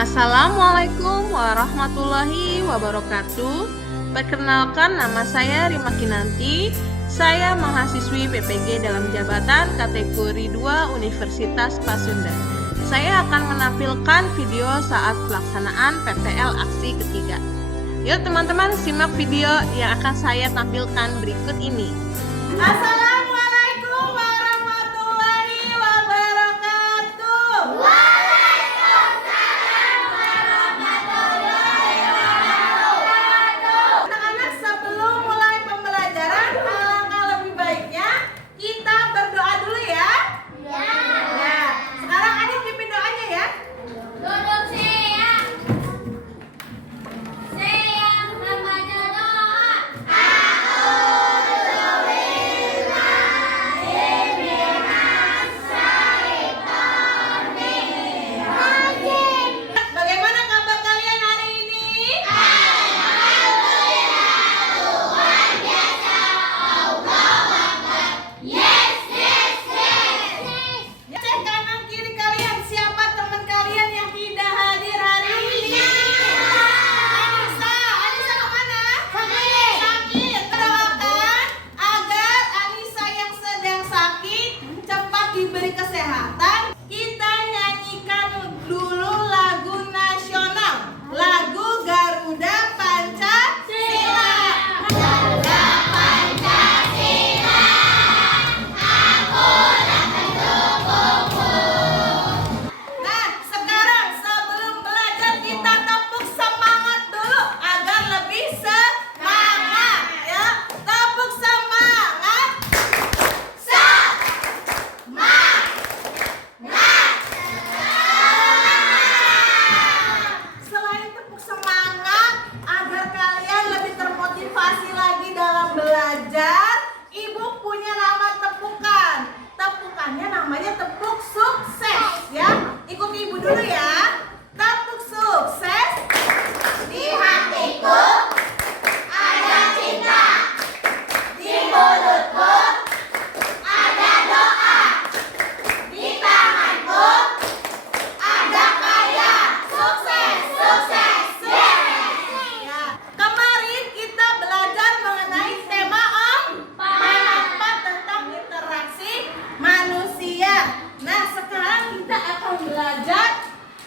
Assalamualaikum warahmatullahi wabarakatuh. Perkenalkan, nama saya Rima Kinanti. Saya mahasiswi PPG dalam jabatan kategori 2 Universitas Pasundan. Saya akan menampilkan video saat pelaksanaan PPL aksi ketiga. Yuk teman-teman, simak video yang akan saya tampilkan berikut ini. Assalamualaikum warahmatullahi wabarakatuh. Waalaikumsalam warahmatullahi wabarakatuh. Anak-anak, sebelum mulai pembelajaran, alangkah lebih baiknya kita berdoa dulu ya. Ya. Sekarang adik pimpin doanya ya. Duduk siap. Siap membaca doa. Bagaimana kabar kalian hari ini? Cek kanan kiri kalian, siapa teman kalian yang tidak hadir hari ini? Anissa kemana? Sakit. Doakan agar Anissa yang sedang sakit cepat diberi kesehatan. Kita nyanyikan dulu lagu nasional, lagu Garuda Pancasila. Garuda Pancasila, akulah pendukungmu. Nah, sekarang sebelum belajar kita tepuk semangat dulu agar lebih semangat ya. Tepuk semangat. Selain tepuk semangat agar kalian lebih termotivasi lagi dalam belajar, Ibu punya nama tepukan. Tepukannya namanya tepuk sukses ya. Ikuti Ibu dulu ya. Tepuk sukses. Di hatiku ada cinta. Di mulutku ada doa. Di tanganku ada karya. Sukses, sukses, sukses. Ya. Kemarin kita belajar mengenai tema empat tentang interaksi manusia. Nah, sekarang kita akan belajar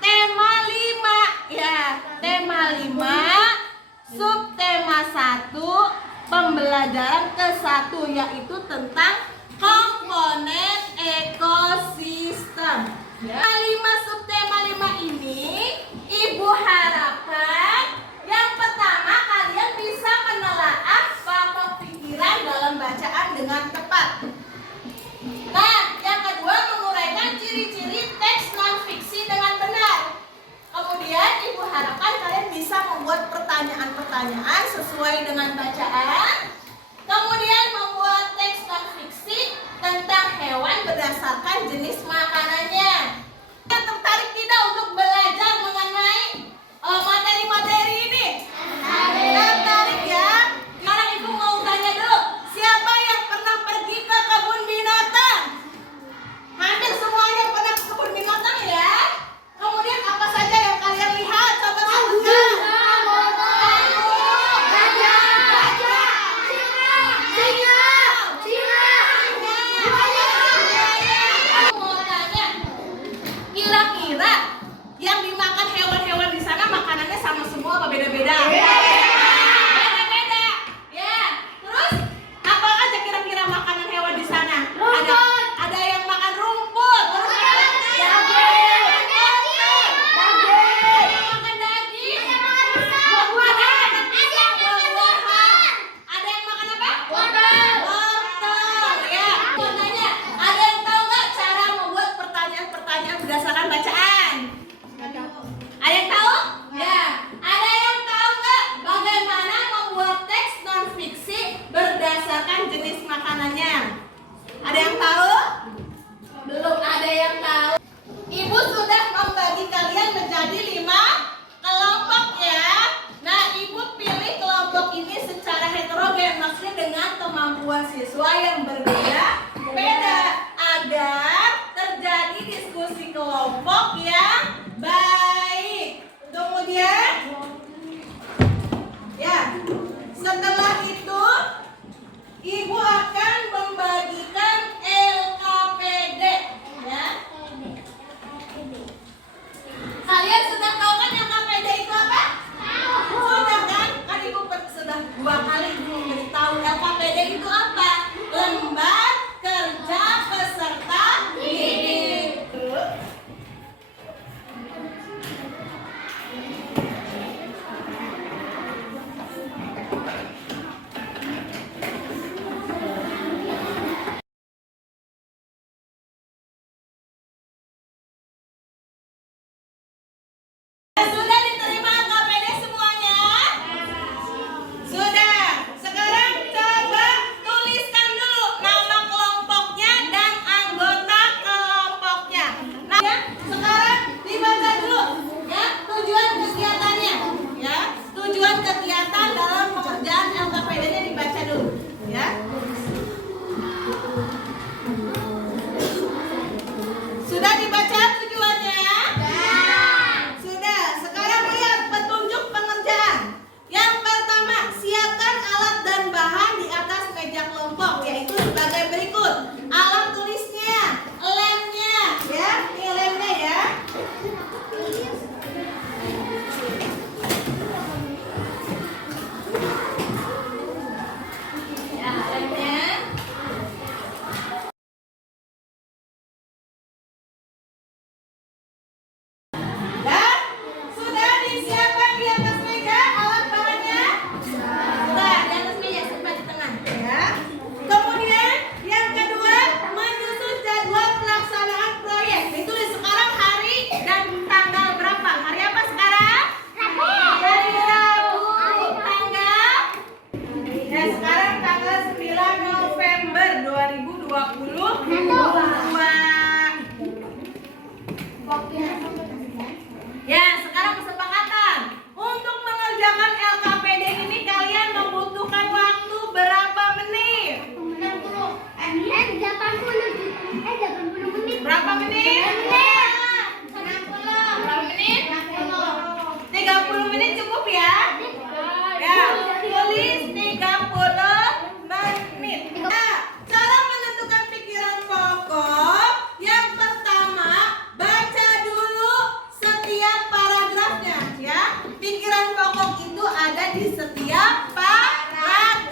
tema 5 ya. Tema 5, subtema 1, pembelajaran ke-1 yaitu tentang komponen ekosistem. Ya. 5 subtema 5 ini Ibu harapkan yang pertama kalian bisa menelaah pokok pikiran dalam bacaan dengan tepat. Nah, yang kedua menguraikan ciri-ciri teks non-fiksi dengan benar. Kemudian Ibu harapkan kalian bisa membuat pertanyaan-pertanyaan sesuai dengan bacaan. Kemudian membuat teks non-fiksi tentang hewan berdasarkan jenis makanannya. Yang tertarik tidak untuk belajar mengenai materi-materi ini? Tertarik ya? Sekarang Ibu mau tanya dulu, siapa yang pernah pergi ke kebun binatang? Hampir semuanya pernah ke kebun binatang ya. Kemudian apa saja yang kalian lihat? Coba sebutkan. Mau tanya, kira-kira yang dimakan hewan-hewan di sana makanannya sama semua apa beda-beda? Beda-beda. Ya. Terus apa aja kira-kira makanan hewan di sana? Ada yang makan rumput. Terus ada yang makan daging. Buah-buahan. Ada yang makan apa? Wortel. Ya. Mau tanya, ada yang tahu nggak cara membuat pertanyaan-pertanyaan berdasarkan bacaan? Ada yang tahu? Ya. Ada yang tahu nggak Ya, sekarang kesepakatan. Untuk mengerjakan LKPD ini kalian membutuhkan waktu berapa menit? 80 menit. Berapa menit? 30 menit cukup ya? Ya, tulis 30 menit. Nah, cara menentukan pikiran pokok. Yang pertama, baca dulu setiap paragrafnya ya. Pikiran pokok itu ada di setiap paragraf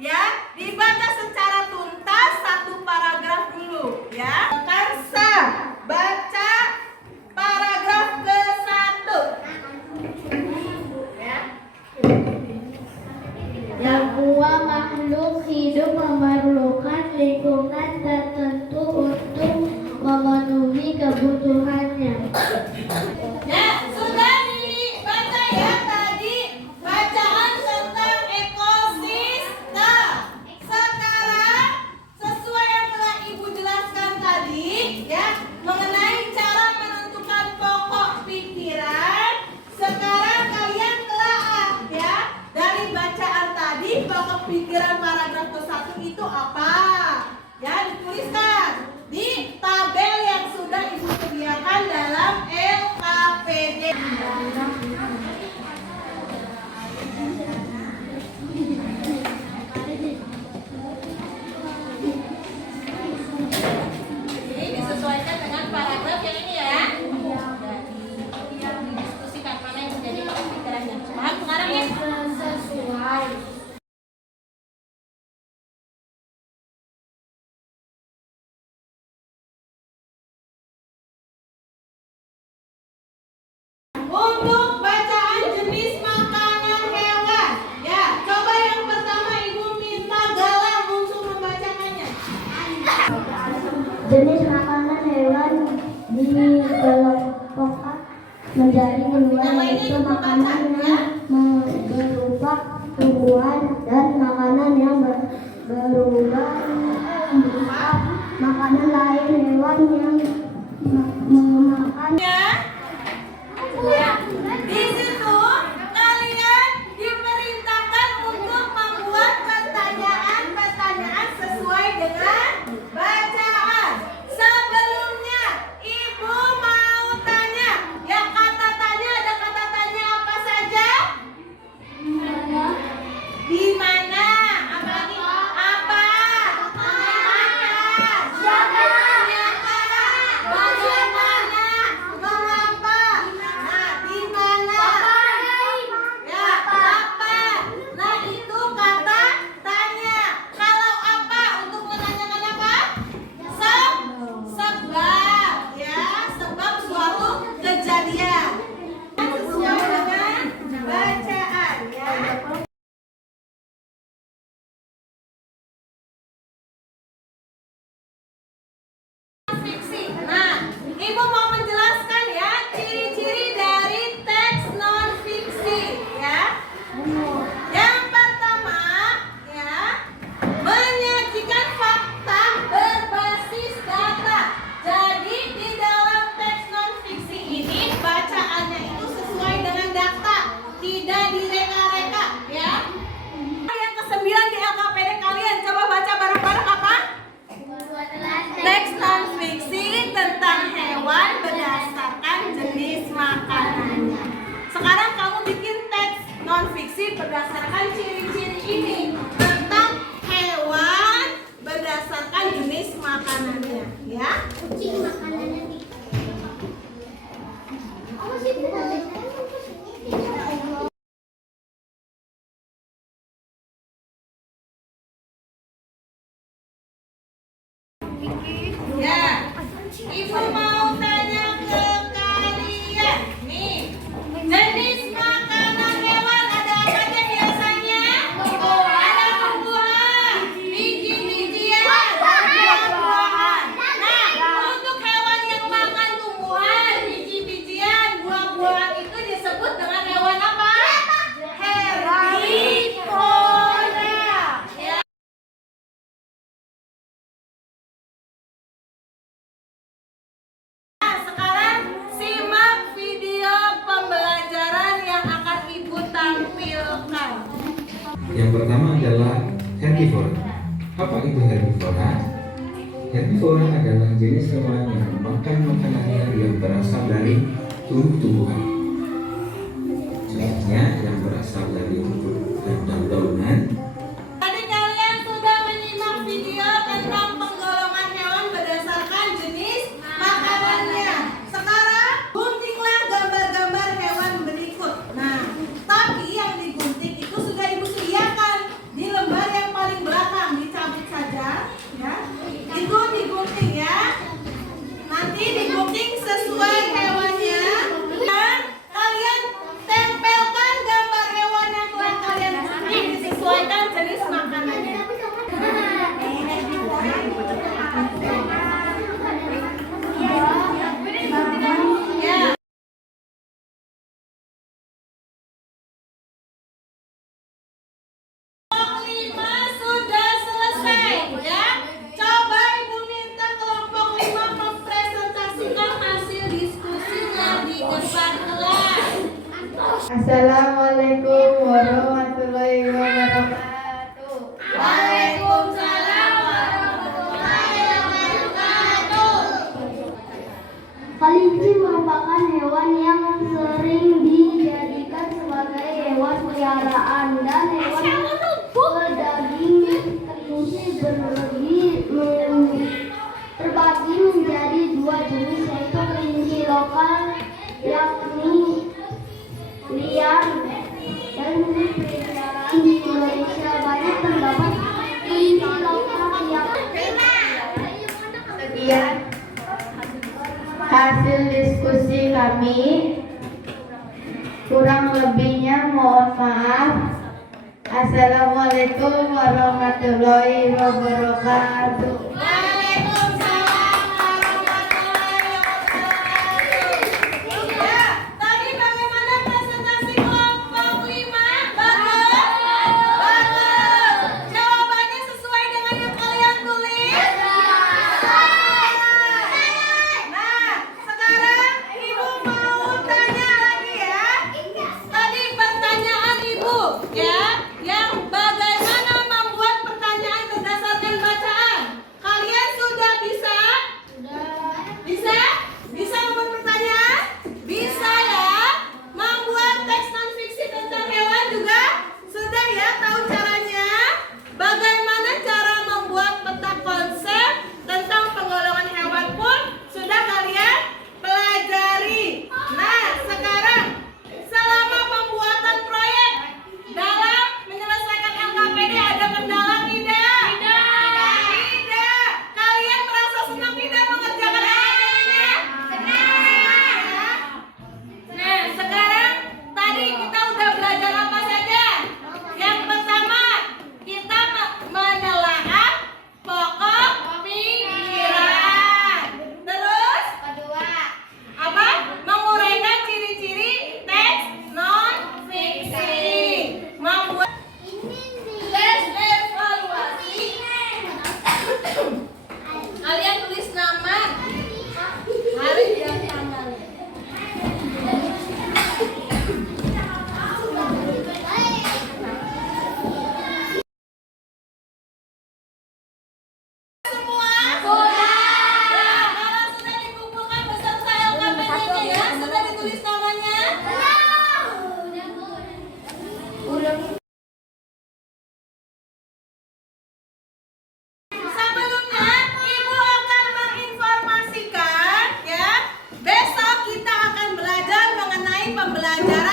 ya. Dibaca secara tuntas satu paragraf dulu ya. Kansa, baca paragraf ke-1 ya. Semua makhluk hidup memerlukan lingkungan tertentu untuk memenuhi kebutuhannya. Ya, sudah dibaca ya tadi bacaan tentang ekosistem. Sekarang sesuai yang telah Ibu jelaskan tadi ya mengenai cara menentukan pokok pikiran. Sekarang kalian telah ya dari bacaan tadi pokok pikiran paragraf ke-1 itu apa? Ya, dituliskan di tabel yang sudah Ibu sediakan dalam LKPD. Ini disesuaikan dengan paragraf yang ini ya. Yang didiskusikan mana yang menjadi pokok pikirannya. Paham sekarang ya? Sesuai. Untuk bacaan jenis makanan hewan. Ya, coba yang pertama Ibu minta Galang untuk membacakannya. Jenis makanan hewan di kelompokkan menjadi dua, yaitu makanan yang berupa tumbuhan dan makanan yang berupa makanan lain. Hewan yang memakan Ya, di situ kalian diperintahkan untuk membuat pertanyaan-pertanyaan sesuai dengan bacaan. Sebelumnya, Ibu mau tanya, ya kata tanya ada kata tanya apa saja? Di Yang pertama adalah herbivora. Apa itu herbivora? Herbivora adalah jenis hewan yang makan makanan yang berasal dari tumbuh-tumbuhan. Contohnya yang berasal dari rumput dan daun-daunan. Tadi kalian sudah menyimak video tentang penggolongan hewan berdasarkan jenis makanannya. Sekarang guntinglah gambar-gambar hewan berikut. Nah, tapi yang digunting itu sudah ibu sediakan di lembar yang paling belakang. Dicabut saja, ya. Itu digunting ya. Nanti digunting sesuai hewannya. Dan kalian tempelkan gambar hewan yang telah kalian gunting disesuaikan jenis makanannya. Ya. Kelompok 5 sudah selesai ya. Coba ibu minta kelompok 5 mempresentasikan hasil diskusinya di depan kelas. Assalamualaikum warahmatullahi wabarakatuh. Waalaikumsalam warahmatullahi wabarakatuh. Kelinci merupakan hewan yang sering dijadikan sebagai hewan peliharaan dan hewan berdaging. Kelinci terbagi menjadi dua jenis, yaitu kelinci lokal yakni liar dan peliharaan di Indonesia. Banyak terdapat kelinci lokal yang Sekian hasil diskusi kami. Kurang lebihnya mohon maaf. Assalamualaikum warahmatullahi wabarakatuh. Waalaikumsalam warahmatullahi wabarakatuh. Ya, tadi bagaimana presentasi kelompok 5? Bagus? Bagus. Jawabannya sesuai dengan yang kalian tulis? Nah, sekarang ibu mau tanya lagi ya. Tadi pertanyaan ibu ya, yang bagaimana membuat pertanyaan berdasarkan bacaan. Kalian sudah bisa? Bisa? Bisa membuat pertanyaan? Bisa ya. Membuat teks non fiksi tentang hewan juga sudah ya, tahu caranya? Bagaimana cara membuat peta konsep tentang penggolongan hewan pun sudah kalian pelajari. Nah, sekarang selama pembuatan proyek dalam menyelesaikan LKPD ada kendala tidak? Tidak. Kalian merasa senang tidak mengerjakan LKPD-nya? Senang. Nah, sekarang tadi kita udah belajar apa saja? Yang pertama, kita menelaah pokok pikiran. Terus? Kedua, apa? Menguraikan ciri-ciri teks non fiksi. Membuat tes evaluasi. Kalian tulis nama, hari dan tanggalnya. Semua? Sudah. Nah, kalau sudah dikumpulkan beserta LKPD-nya ya, sudah ditulis namanya? Sebelumnya, Ibu akan menginformasikan ya, besok kita akan belajar mengenai pembelajaran